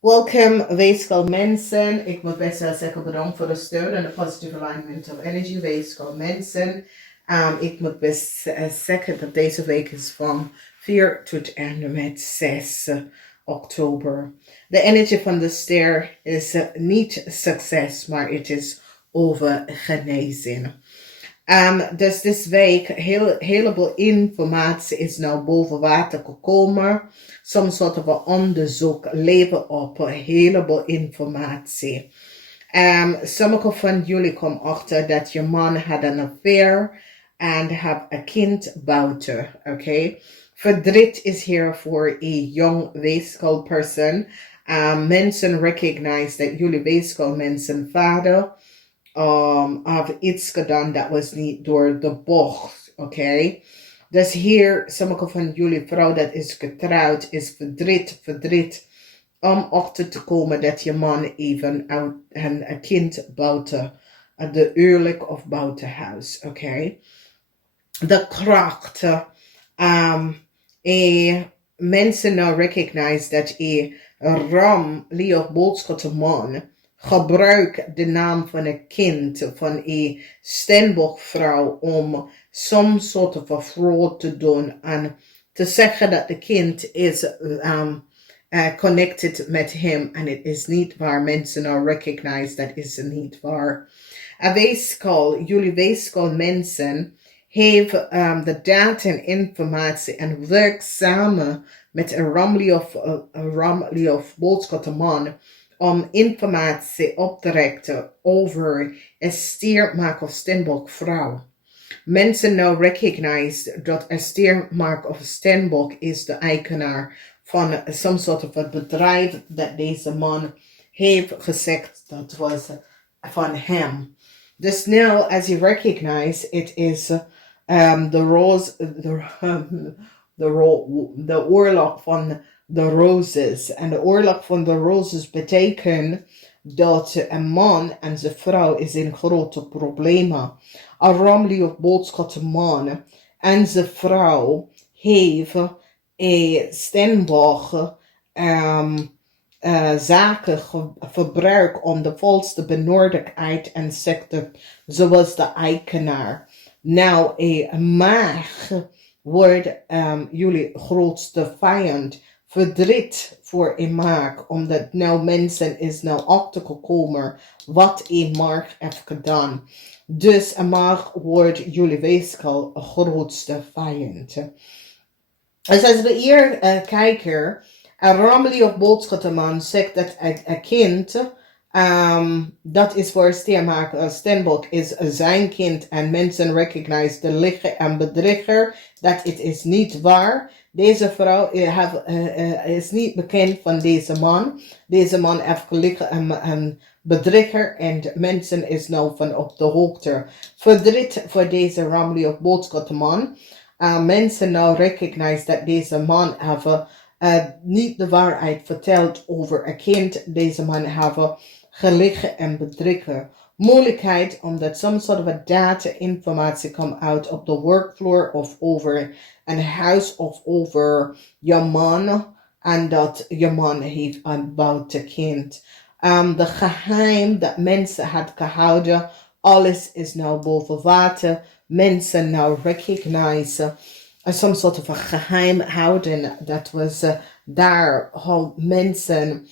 Welkom weegschaal mensen. Ik moet best wel zeggen bedankt voor de steun en de positive alignment of energy weegschaal mensen. Ik moet best zeggen dat deze week is van 4 tot en met 6 oktober. De energie van de ster is niet succes, maar het is over genezing. Dus deze week heleboel informatie is nou boven water gekomen. Some soort van onderzoek levert op een heleboel informatie. Sommige van jullie komen achter dat je man had een affair en heeft een kind buiten. Okay? Verdriet is hier voor een young weegschaal person. Mensen recognize dat jullie weegschaal mensen vader have iets gedaan dat was niet door de bocht, oké? Dus hier, sommige van jullie vrouw dat is getrouwd, is verdriet, om achter te komen dat je man even een kind buiten de huwelijk of buitenhuis, oké? De kracht, mensen nou recognize dat ram, of boodschap man, gebruik de naam van een kind, van een Stenbock-vrouw, om some soort van fraud te doen en te zeggen dat de kind is connected met hem en het is niet waar. Mensen nou recognize dat is niet waar. Een weegschaal, jullie weegschaal mensen, heeft de data en informatie en werkt samen met een ramli of boodschappenman om informatie op te richten over een stiermark of Stenbock vrouw. Mensen nou recognize dat een stiermark of Stenbock is de eigenaar van some soort of bedrijf dat deze man heeft gezegd dat was van hem. Dus now as you recognize it is de oorlog van de roses. En de oorlog van de roses betekent dat een man en zijn vrouw is in grote problemen. Een ramli of boodschappenman en zijn vrouw heeft een Stenbock zaken verbruikt om de volste benodigdheid en sector zoals de eigenaar. Nou, een maag wordt jullie grootste vijand. Verdriet voor een maag, omdat nou mensen is nou achtergekomen wat een maag heeft gedaan. Dus een maag wordt jullie weegschaal grootste vijand. Dus als we hier kijken, een ramli of boodschappenman zegt dat een kind, dat is voor Stenbock is zijn kind en mensen recognize de licht en bedrieger, dat het is niet waar. Deze vrouw is niet bekend van deze man. Deze man heeft geliegen en bedrieger en mensen is nou van op de hoogte. Verdriet voor deze ramli of boodschappenman. Mensen nou recognize dat deze man heeft niet de waarheid verteld over een kind. Deze man heeft geliegen en bedriegen. Moeilijkheid omdat some sort of data informatie komt uit op de workfloor of over een huis of over je man en dat je man heeft een buitenkind. De geheim dat mensen had gehouden, alles is nou boven water. Mensen nou recognize some sort of geheim houden. Dat was daar hoe mensen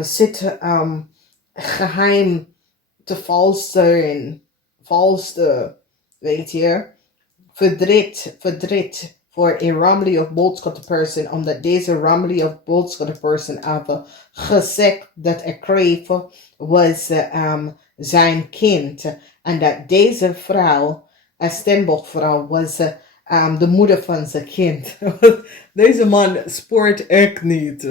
zitten geheim te valste, weet je. Verdriet voor een ramli of boodschappenperson, omdat deze ramli of boodschappenperson heeft gezegd dat een kreef was zijn kind. En dat deze vrouw, een Stenbock vrouw, was de moeder van zijn kind. Deze man spoort echt niet.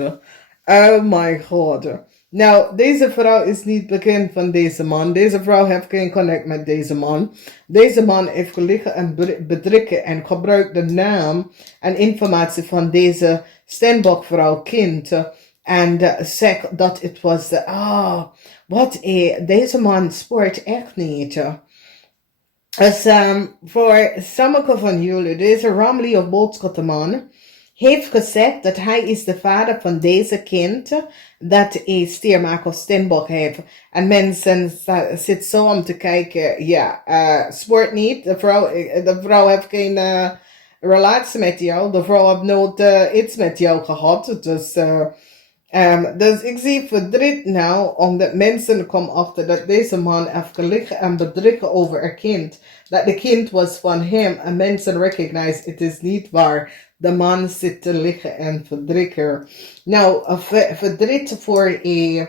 Oh my god. Nou, deze vrouw is niet bekend van deze man. Deze vrouw heeft geen connect met deze man. Deze man heeft geliegen en bedriegen en gebruikt de naam en informatie van deze Stenbock vrouw kind. En zegt dat het was deze man spoort echt niet. Dus voor sommige van jullie, deze ramli of boodschappenman heeft gezegd dat hij is de vader van deze kind dat een stiermaak of steenbok heeft. En mensen zitten zo om te kijken, ja, sport niet. De vrouw heeft geen relatie met jou. De vrouw heeft nooit iets met jou gehad. Dus ik zie verdriet nou, omdat mensen komen achter dat deze man heeft gelegen en bedriegen over een kind. Dat de kind was van hem en mensen recognize het is niet waar. De man zit te liggen en verdrikken. Nou, verdriet voor een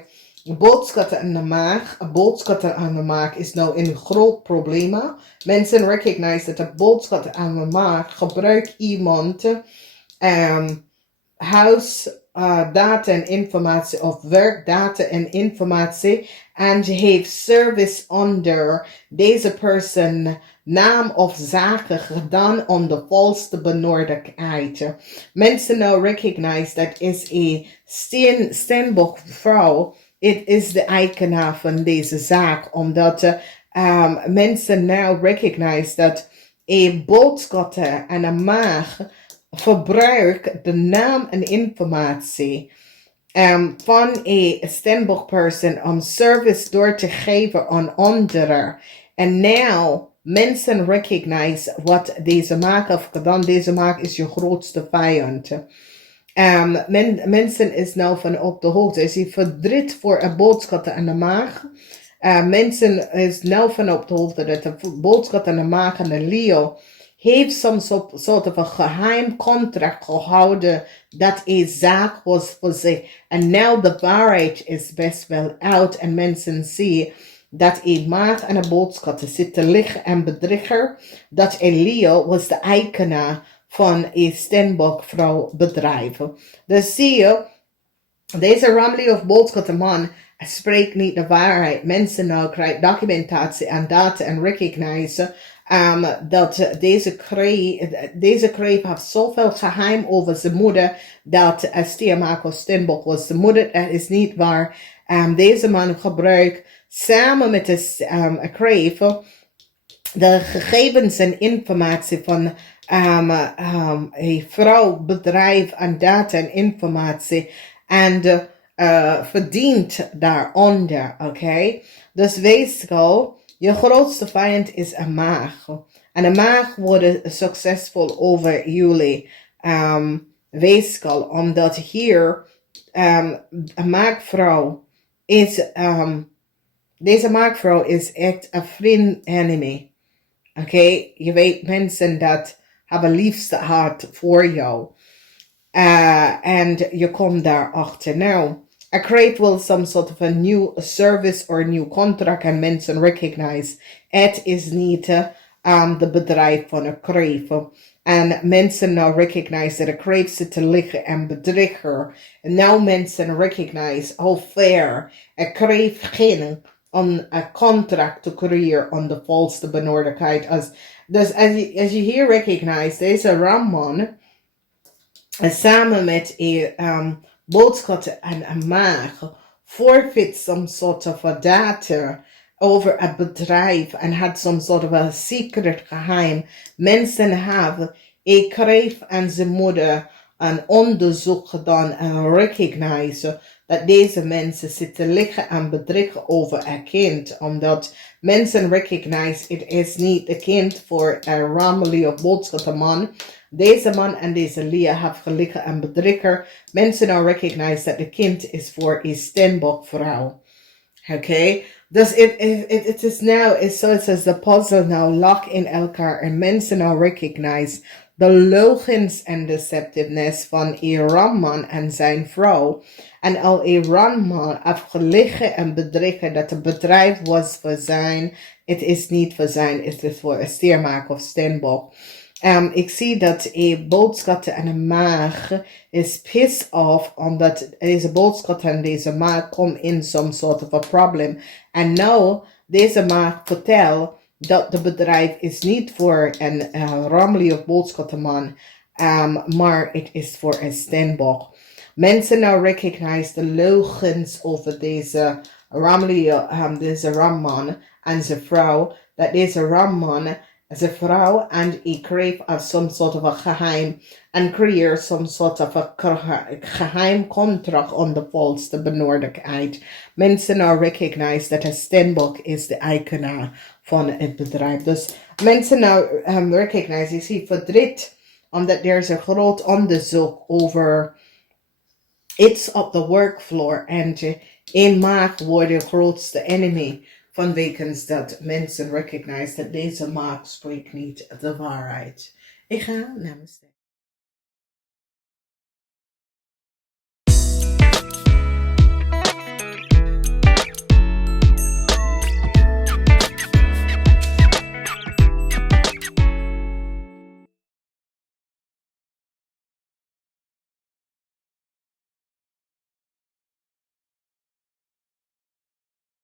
boodschap aan de maag. Een boodschap aan de maag is nou een groot probleem. Mensen recognize dat een boodschap aan de maag gebruikt iemand huisdata en informatie of werkdata en informatie en je heeft service onder deze persoon naam of zaken gedaan om de volste benodigdheid. Mensen nou recognize dat is een steenbok vrouw. Het is de eigenaar van deze zaak, omdat mensen nou recognize dat een boodschap en een maag verbruik de naam en informatie van een steenbok persoon om service door te geven aan anderen. En nou, mensen recognize wat deze maag heeft gedaan. Deze maag is je grootste vijand. Mensen is nou van op de hoogte. Is hij verdriet voor een boodschap aan de maag. Mensen is nou van op de hoogte dat de boodschap aan de maag en de Leo heeft soms soort van geheim contract gehouden dat een zaak was voor zich. En nu de waarheid is best wel uit en mensen zien dat een maag en een boodschap zit te liggen en bedrieger. Dat een Leo was de eigenaar van een steenbok vrouw bedrijf. Dus zie je, deze Ramley of boodschap man spreekt niet de waarheid. Mensen nou krijgen documentatie en data en recognize dat deze kreef heeft zoveel geheim over zijn moeder dat stiermaak of steenbok was de moeder. Dat is niet waar. Deze man gebruikt samen met de kreef de gegevens en informatie van een vrouw, bedrijf en data en informatie en verdient daaronder, oké? Dus wees gauw, je grootste vijand is een maag. En een maag wordt succesvol over jullie. Wees gauw, omdat hier een maagvrouw is, deze maagvrouw is echt een vriend enemy. Oké, je weet mensen dat hebben liefste hart voor jou. En je komt daarachter. Nou, I create will some sort of a new service or new contract and mensen recognize. Het is niet de bedrijf van een kreef. En mensen nou recognize dat een kreef zit te liggen en bedrieger. En nou mensen recognize how fair een kreef ging om een contract te creëren om de volste benodigdheid. Dus als je hier recognize, deze Ramman samen met een boodschap en een maag forfeit some sort of a data over een bedrijf en had some sort of a secret geheim. Mensen hebben een kreef en zijn moeder een onderzoek gedaan en recognize dat deze mensen zitten liggen en bedriegen over een kind. Omdat mensen recognize het is niet een kind voor een Rameli of boodschappenman. Deze man en deze Lia hebben gelegen en bedriegen. Mensen nou recognize dat de kind is voor een steenbok vrouw. Oké? Dus het is nou, zoals de puzzle nou lag in elkaar en mensen nou recognize de leugens en deceptiveness van Iranman en zijn vrouw. En al Iranman heeft gelegen en bedriegen dat het bedrijf was voor zijn. Het is niet voor zijn, het is voor een stiermaak of steenbok. Ik zie dat een boodschap en een maag is pissed off omdat deze boodschap en deze maag komen in some sort of a problem. En nou, deze maag vertelt dat de bedrijf is niet voor een Ramli of boodschappenman, maar het is voor een steenbok. Mensen nou recognize de leugens over deze Ramli, deze Ramman en zijn vrouw, dat deze Ramman as a vrouw and ik crave as some sort of a geheim and creëer some sort of a geheim contract on the volste benodigdheid. Mensen nou recognize dat een steenbok is de eigenaar van het bedrijf. Dus mensen nou recognize, ik zie verdriet, omdat er is een groot onderzoek over iets op de workfloor en een maag wordt de grootste enemy vanwege dat mensen recognize dat deze maag spreekt niet de waarheid. Ik ga namaste.